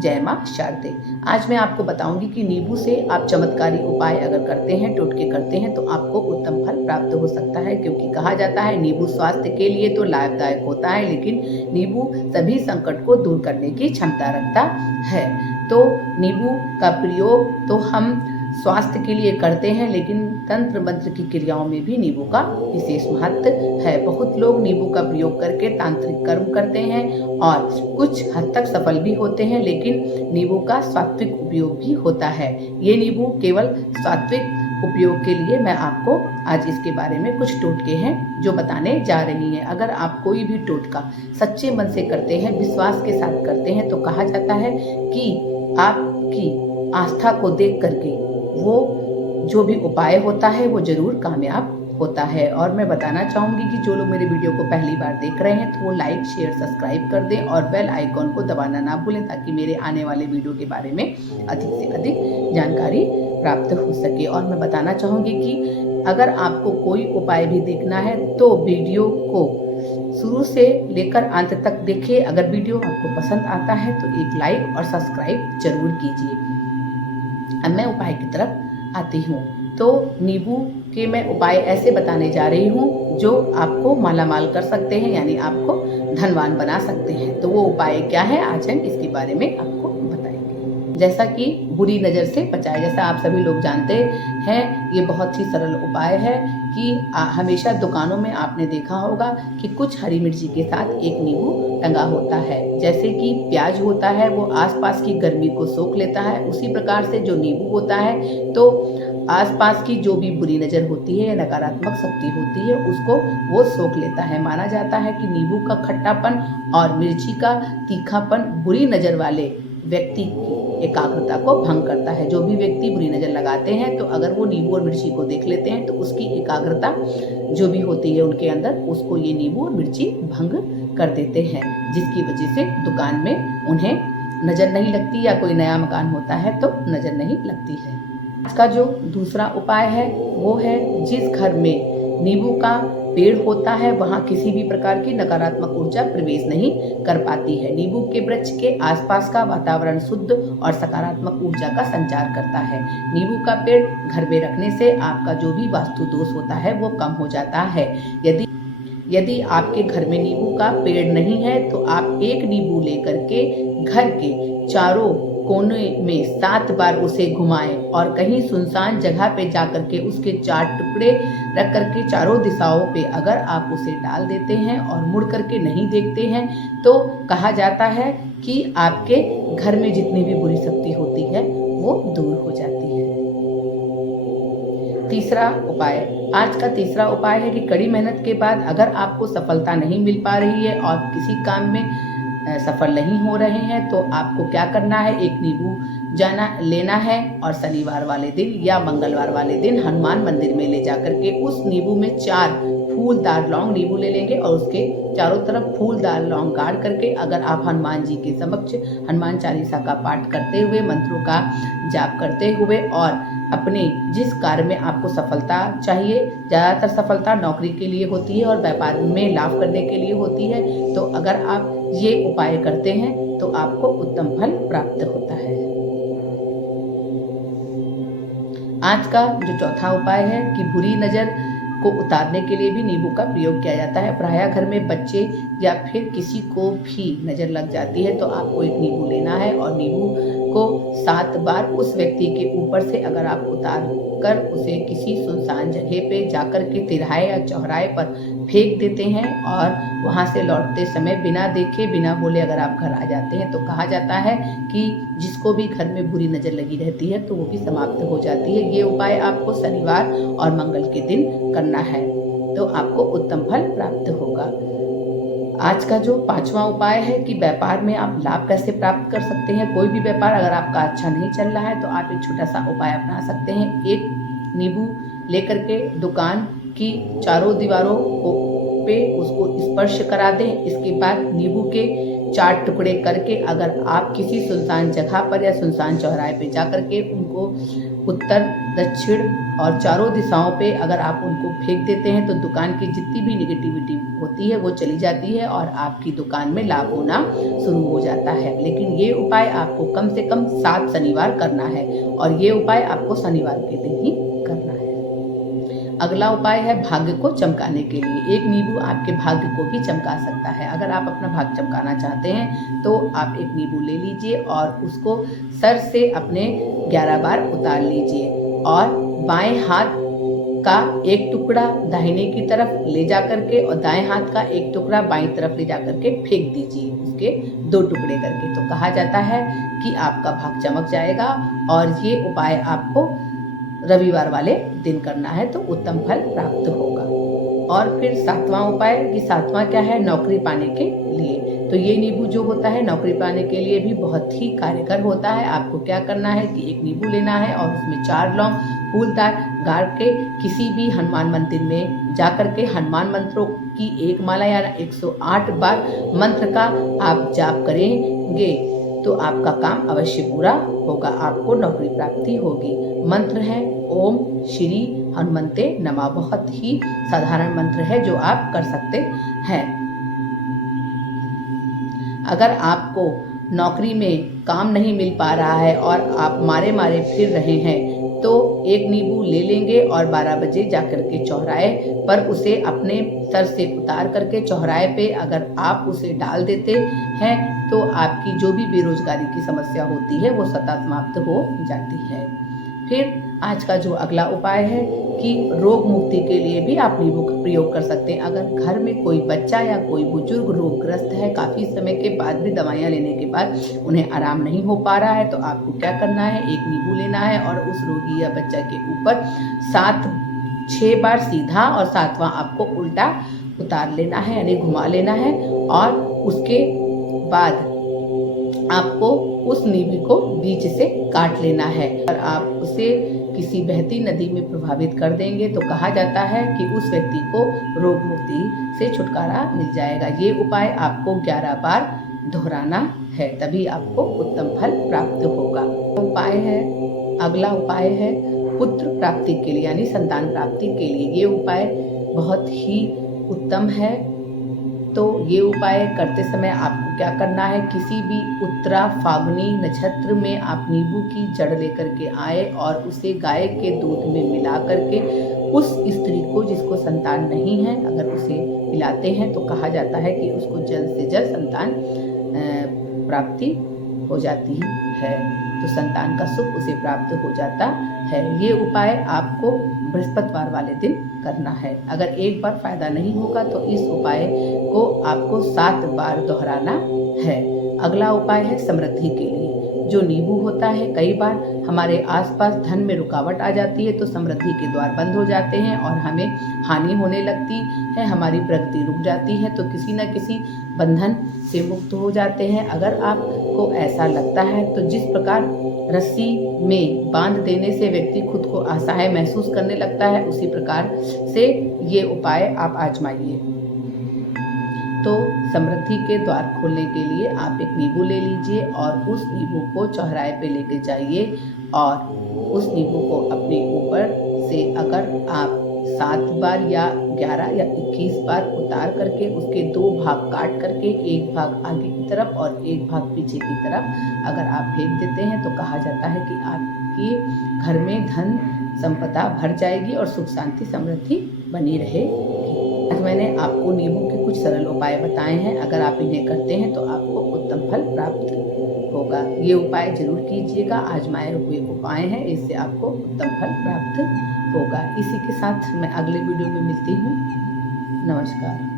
जय मां शारदे। आज मैं आपको बताऊंगी कि नींबू से आप चमत्कारी उपाय अगर करते हैं, टोटके करते हैं तो आपको उत्तम फल प्राप्त हो सकता है। क्योंकि कहा जाता है नींबू स्वास्थ्य के लिए तो लाभदायक होता है, लेकिन नींबू सभी संकट को दूर करने की क्षमता रखता है। तो नींबू का प्रयोग तो हम स्वास्थ्य के लिए करते हैं, लेकिन तंत्र मंत्र की क्रियाओं में भी नींबू का विशेष महत्व है। बहुत लोग नींबू का प्रयोग करके तांत्रिक कर्म करते हैं और कुछ हद तक सफल भी होते हैं, लेकिन नींबू का सात्विक उपयोग भी होता है। ये नींबू केवल सात्विक उपयोग के लिए मैं आपको आज इसके बारे में कुछ टोटके हैं जो बताने जा रही हैं। अगर आप कोई भी टोटका सच्चे मन से करते हैं, विश्वास के साथ करते हैं, तो कहा जाता है कि आपकी आस्था को देख करके वो जो भी उपाय होता है वो जरूर कामयाब होता है। और मैं बताना चाहूँगी कि जो लोग मेरे वीडियो को पहली बार देख रहे हैं तो वो लाइक, शेयर, सब्सक्राइब कर दें और बेल आइकॉन को दबाना ना भूलें, ताकि मेरे आने वाले वीडियो के बारे में अधिक से अधिक जानकारी प्राप्त हो सके। और मैं बताना चाहूँगी कि अगर आपको कोई उपाय भी देखना है तो वीडियो को शुरू से लेकर अंत तक देखिए। अगर वीडियो आपको पसंद आता है तो एक लाइक और सब्सक्राइब जरूर कीजिए। अब मैं उपाय की तरफ आती हूँ। तो नींबू के मैं उपाय ऐसे बताने जा रही हूँ जो आपको मालामाल कर सकते हैं, यानी आपको धनवान बना सकते हैं। तो वो उपाय क्या है, आज हम इसके बारे में आपको बताएंगे। जैसा कि बुरी नज़र से बचाए, जैसा आप सभी लोग जानते हैं, ये बहुत ही सरल उपाय है कि हमेशा दुकानों में आपने देखा होगा कि कुछ हरी मिर्ची के साथ एक नींबू टंगा होता है। जैसे कि प्याज होता है वो आसपास की गर्मी को सोख लेता है, उसी प्रकार से जो नींबू होता है तो आसपास की जो भी बुरी नज़र होती है या नकारात्मक शक्ति होती है उसको वो सोख लेता है। माना जाता है कि नींबू का खट्टापन और मिर्ची का तीखापन बुरी नज़र वाले व्यक्ति की एकाग्रता को भंग करता है। जो भी व्यक्ति बुरी नज़र लगाते हैं तो अगर वो नींबू और मिर्ची को देख लेते हैं तो उसकी एकाग्रता जो भी होती है उनके अंदर, उसको ये नींबू और मिर्ची भंग कर देते हैं, जिसकी वजह से दुकान में उन्हें नज़र नहीं लगती, या कोई नया मकान होता है तो नज़र नहीं लगती है। इसका जो दूसरा उपाय है वो है, जिस घर में नींबू का पेड़ होता है वहाँ किसी भी प्रकार की नकारात्मक ऊर्जा प्रवेश नहीं कर पाती है। नींबू के वृक्ष के आसपास का वातावरण शुद्ध और सकारात्मक ऊर्जा का संचार करता है। नींबू का पेड़ घर में रखने से आपका जो भी वास्तु दोष होता है वो कम हो जाता है। यदि आपके घर में नींबू का पेड़ नहीं है तो आप एक नींबू लेकर के घर के चारों कोने में 7 बार उसे घुमाएं और कहीं सुनसान जगह पे जाकर के उसके 4 टुकड़े रख करके चारों दिशाओं पे अगर आप उसे डाल देते हैं और मुड़ करके नहीं देखते हैं तो कहा जाता है कि आपके घर में जितनी भी बुरी शक्ति होती है वो दूर हो जाती है। तीसरा उपाय, आज का तीसरा उपाय है कि कड़ी मेहनत के बाद अगर आपको सफलता नहीं मिल पा रही है और किसी काम में सफल नहीं हो रहे हैं तो आपको क्या करना है, एक नींबू लेना है और शनिवार वाले दिन या मंगलवार वाले दिन हनुमान मंदिर में ले जाकर के उस नींबू में 4 फूलदार लौंग नींबू ले लेंगे और उसके चारों तरफ फूलदार लौंग गाड़ करके अगर आप हनुमान जी के समक्ष हनुमान चालीसा का पाठ करते हुए, मंत्रों का जाप करते हुए और अपने जिस कार्य में आपको सफलता चाहिए, ज़्यादातर सफलता नौकरी के लिए होती है और व्यापार में लाभ करने के लिए होती है, तो अगर आप ये उपाय करते हैं तो आपको उत्तम फल प्राप्त होता है। आज का जो चौथा उपाय है कि बुरी नज़र को उतारने के लिए भी नींबू का प्रयोग किया जाता है। प्रायः घर में बच्चे या फिर किसी को भी नज़र लग जाती है तो आपको एक नींबू लेना है और नींबू को 7 बार उस व्यक्ति के ऊपर से अगर आप उतार कर उसे किसी सुनसान जगह पे जाकर के तिराहे या चौराहे पर फेंक देते हैं और वहाँ से लौटते समय बिना देखे बिना बोले अगर आप घर आ जाते हैं तो कहा जाता है कि जिसको भी घर में बुरी नज़र लगी रहती है तो वो भी समाप्त हो जाती है। ये उपाय आपको शनिवार और मंगल के दिन करना है तो आपको उत्तम फल प्राप्त होगा। आज का जो 5वां उपाय है कि व्यापार में आप लाभ कैसे प्राप्त कर सकते हैं। कोई भी व्यापार अगर आपका अच्छा नहीं चल रहा है तो आप एक छोटा सा उपाय अपना सकते हैं। एक नींबू लेकर के दुकान की चारों दीवारों पे उसको स्पर्श करा दें। इसके बाद नींबू के 4 टुकड़े करके अगर आप किसी सुनसान जगह पर या सुनसान चौराहे पे जा करके उनको उत्तर, दक्षिण और चारों दिशाओं पे अगर आप उनको फेंक देते हैं तो दुकान की जितनी भी निगेटिविटी होती है वो चली जाती है और आपकी दुकान में लाभ होना शुरू हो जाता है। लेकिन ये उपाय आपको कम से कम 7 शनिवार करना है और ये उपाय आपको शनिवार के दिन ही करना है। अगला उपाय है भाग्य को चमकाने के लिए। एक नींबू आपके भाग्य को भी चमका सकता है। अगर आप अपना भाग्य चमकाना चाहते हैं तो आप एक नींबू ले लीजिए और उसको सर से अपने 11 बार उतार लीजिए और बाएं हाथ का एक टुकड़ा दाहिने की तरफ ले जा करके और दाएं हाथ का एक टुकड़ा बाईं तरफ ले जा करके फेंक दीजिए, उसके 2 टुकड़े करके। तो कहा जाता है कि आपका भाग्य चमक जाएगा और ये उपाय आपको रविवार वाले दिन करना है तो उत्तम फल प्राप्त होगा। और फिर 7वां उपाय, कि 7वां क्या है, नौकरी पाने के लिए। तो ये नींबू जो होता है नौकरी पाने के लिए भी बहुत ही कारगर होता है। आपको क्या करना है कि एक नींबू लेना है और उसमें 4 लौंग फूलदार गाड़ के किसी भी हनुमान मंदिर में जा करके हनुमान मंत्रों की एक माला या 108 बार मंत्र का आप जाप करेंगे तो आपका काम अवश्य पूरा होगा, आपको नौकरी प्राप्ति होगी। मंत्र है ओम श्री हनुमंते नमः। बहुत ही साधारण मंत्र है जो आप कर सकते हैं। अगर आपको नौकरी में काम नहीं मिल पा रहा है और आप मारे मारे फिर रहे हैं तो एक नींबू ले लेंगे और 12 बजे जाकर के चौराहे पर उसे अपने सर से उतार करके चौराहे पे अगर आप उसे डाल देते हैं तो आपकी जो भी बेरोजगारी की समस्या होती है वो स्वतः समाप्त हो जाती है। फिर आज का जो अगला उपाय है कि रोग मुक्ति के लिए भी आप नींबू का प्रयोग कर सकते हैं। अगर घर में कोई बच्चा या कोई बुजुर्ग रोगग्रस्त है, काफ़ी समय के बाद भी दवाइयाँ लेने के बाद उन्हें आराम नहीं हो पा रहा है, तो आपको क्या करना है, एक नींबू लेना है और उस रोगी या बच्चा के ऊपर 6 बार सीधा और 7वां आपको उल्टा उतार लेना है, यानी घुमा लेना है। और उसके बाद आपको उस नींबू को बीच से काट लेना है और आप उसे किसी बहती नदी में प्रभावित कर देंगे तो कहा जाता है कि उस व्यक्ति को रोग मुक्ति से छुटकारा मिल जाएगा। ये उपाय आपको 11 बार दोहराना है, तभी आपको उत्तम फल प्राप्त होगा। अगला उपाय है पुत्र प्राप्ति के लिए, यानी संतान प्राप्ति के लिए। ये उपाय बहुत ही उत्तम है। तो ये उपाय करते समय आपको क्या करना है, किसी भी उत्तरा फाल्गुनी नक्षत्र में आप नींबू की जड़ लेकर के आए और उसे गाय के दूध में मिला करके उस स्त्री को जिसको संतान नहीं है अगर उसे पिलाते हैं तो कहा जाता है कि उसको जल्द से जल्द संतान प्राप्ति हो जाती है, तो संतान का सुख उसे प्राप्त हो जाता है। ये उपाय आपको बृहस्पतिवार वाले दिन करना है। अगर एक बार फायदा नहीं होगा तो इस उपाय को आपको 7 बार दोहराना है। अगला उपाय है समृद्धि के लिए। जो नींबू होता है, कई बार हमारे आसपास धन में रुकावट आ जाती है तो समृद्धि के द्वार बंद हो जाते हैं और हमें हानि होने लगती है, हमारी प्रगति रुक जाती है, तो किसी न किसी बंधन से मुक्त हो जाते हैं। अगर आपको ऐसा लगता है तो जिस प्रकार रस्सी में बांध देने से व्यक्ति खुद को असहाय महसूस करने लगता है, उसी प्रकार से ये उपाय आप आजमाइए। तो समृद्धि के द्वार खोलने के लिए आप एक नींबू ले लीजिए और उस नींबू को चौराहे पे लेके जाइए और उस नींबू को अपने ऊपर से अगर आप 7 बार या 11 या 21 बार उतार करके उसके 2 भाग काट करके एक भाग आगे की तरफ और एक भाग पीछे की तरफ अगर आप फेंक देते हैं तो कहा जाता है कि आपके घर में धन संपदा भर जाएगी और सुख शांति समृद्धि बनी रहेगी। आज मैंने आपको नींबू के कुछ सरल उपाय बताए हैं, अगर आप इन्हें करते हैं तो आपको उत्तम फल प्राप्त होगा। ये उपाय जरूर कीजिएगा, आजमाए हुए उपाय हैं, इससे आपको उत्तम फल प्राप्त होगा। इसी के साथ मैं अगले वीडियो में मिलती हूँ। नमस्कार।